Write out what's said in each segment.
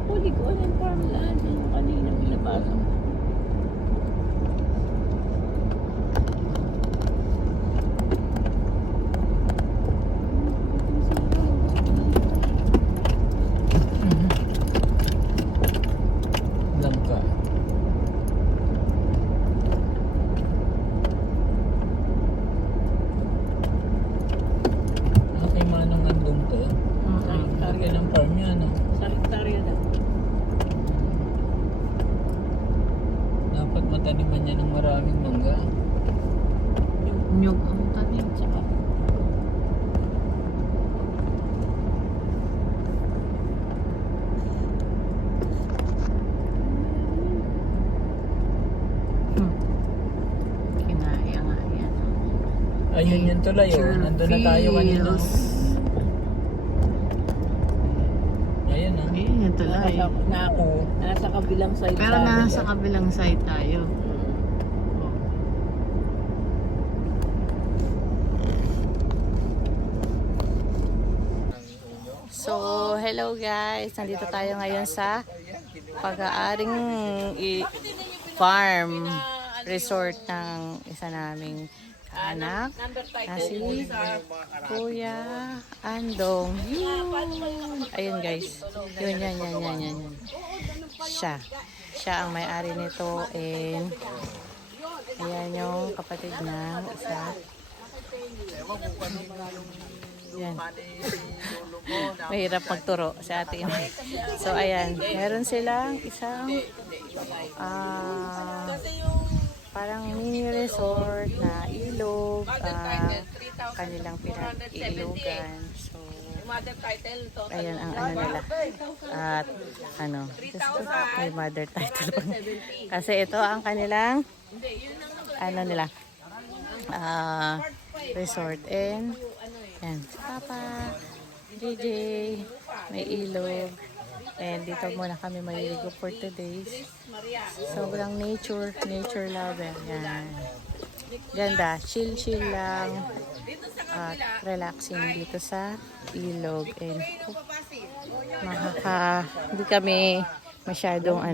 Ako, di ko alam farmland. Yung kanina binabasa ko. Langka. Kay Manong Andong to. Targa ng farm niya, no? Sa hektarya na. Dapat mataniman niya ng maraming mangga. Nyug ang tanim. Tsaka. Kinaya nga yan. Ayun yung tulay, oh. Nandun na tayo kanina. Ayan, ah. Ayun yung tulay. Nasa kabilang side. Pero nasa kabilang side tayo. So, hello guys. Nandito tayo ngayon sa pag-aaring farm resort ng isa naming anak na si Kuya Andong. Yun. Ayun guys. Yun. Siya ang may-ari nito and ayan yung kapatid ng isa. Yan. Mahirap magturo sa atin. So ayan, meron silang isang parang mini resort na ilog, kanilang pinag-iilogan. So ayan ang ano nila. At ano, may mother title pa. Kasi ito ang kanilang ano nila. Resort and yan, si Papa, JJ, may ilog. And dito muna kami maliligo for today. Sobrang nature lover. Yan. Ganda, chill lang. At relaxing dito sa ilog. And hindi kami masyadong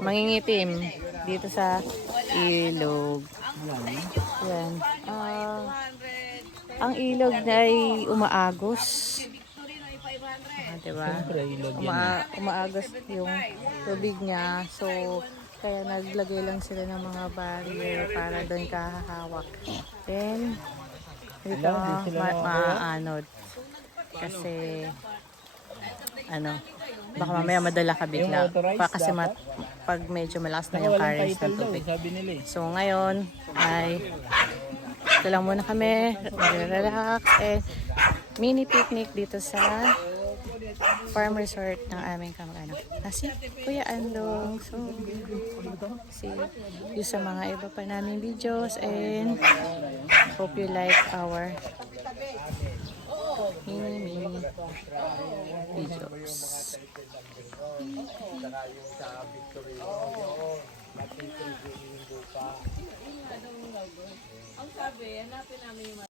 mangingitim dito sa ilog. Yan. Ang ilog ay umaagos. Diba? Umaagos yung tubig niya. So, kaya naglagay lang sila ng mga barrier para doon kahahawak. Then, dito maanod. Kasi, baka mamaya madala ka bigla. Kasi pag medyo malakas na yung currents ng tubig. So, ngayon ay ito lang muna kami, relax and mini picnic dito sa farm resort ng aming kamag-anak. Si Kuya Andong. So, yung sa mga iba pa naming videos and hope you like our mini videos. Ang sabi, hanapin namin yung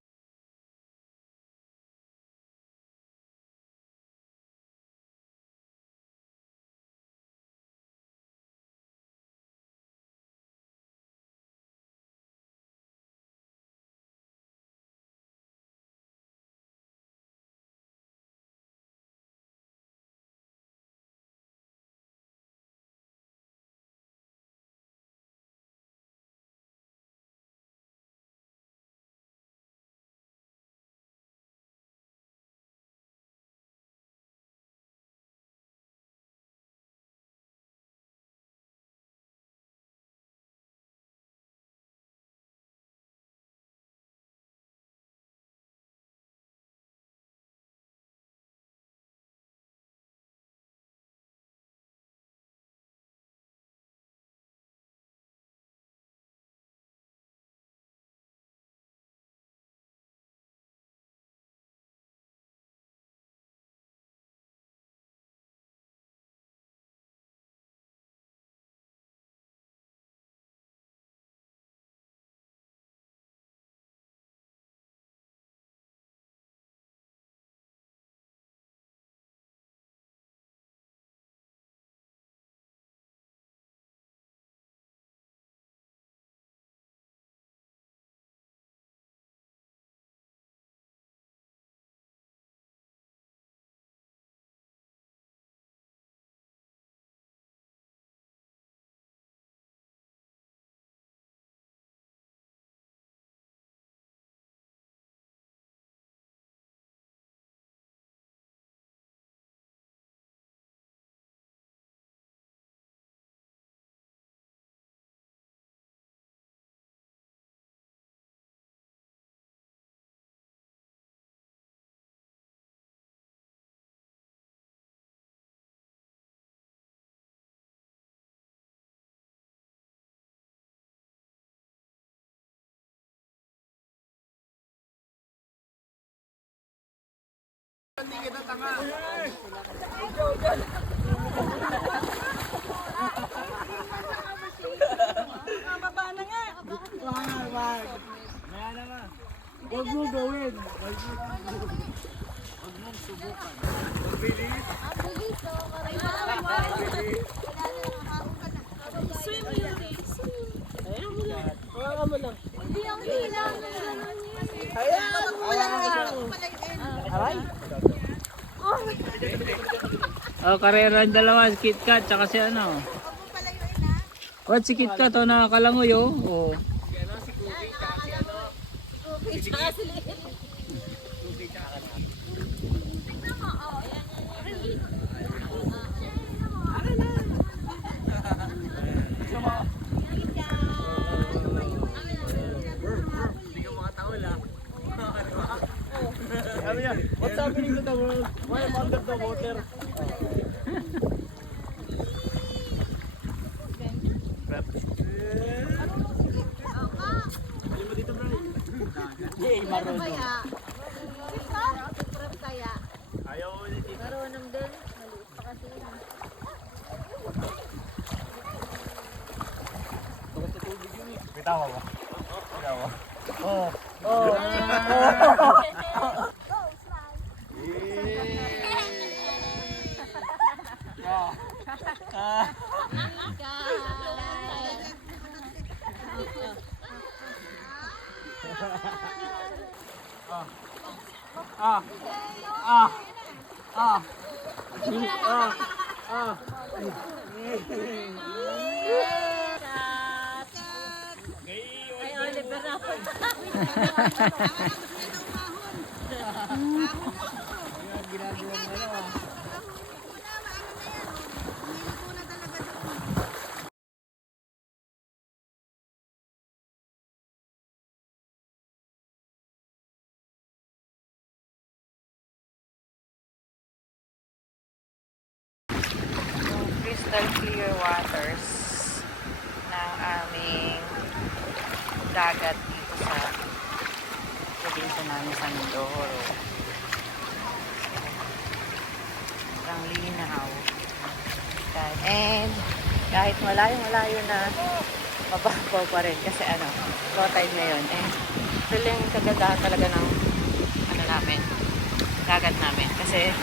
Huwag mo gawin. Oh, karera ang dalawa, si KitKat, tsaka si ano. What, si KitKat, oh, nakakalangoy, oh. Oh. Sabi niya, what's happening to the world? Why I'm under the water? Bitaw mo. Bitaw mo. Oh. Oh. Crystal clear waters ng aming dagat dito sa probinsya namin sa Mindoro. Ang linaw. And kahit malayo na, mababaw pa rin kasi low tide ngayon. And ito lang yung kagandahan talaga ng namin, dagat namin. Kasi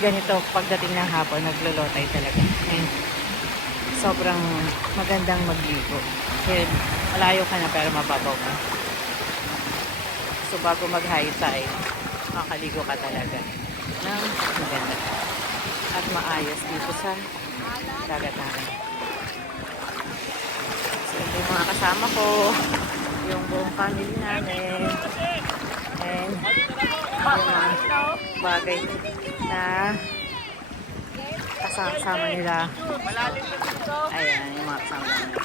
ganito, pagdating ng hapon, naglo-low tide talaga. And sobrang magandang magligo. Kasi malayo ka na pero mababaw ka. So bago mag-high tide, makakaligo ka talaga ng maganda at maayos dito sa dagat namin. So ito yung mga kasama ko, yung buong family namin, and yung mga bagay na kasama nila. Ayan, yung mga kasama namin.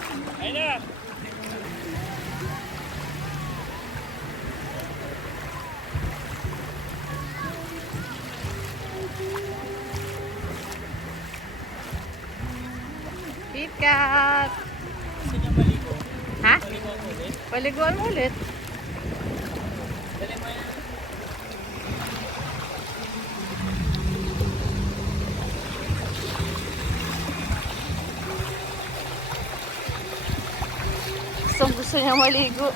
KitKat! Gusto niya maligo? Ha? Maligo ako ulit? Paliguan mo ulit. Dali mo yan. Gusto niya maligo.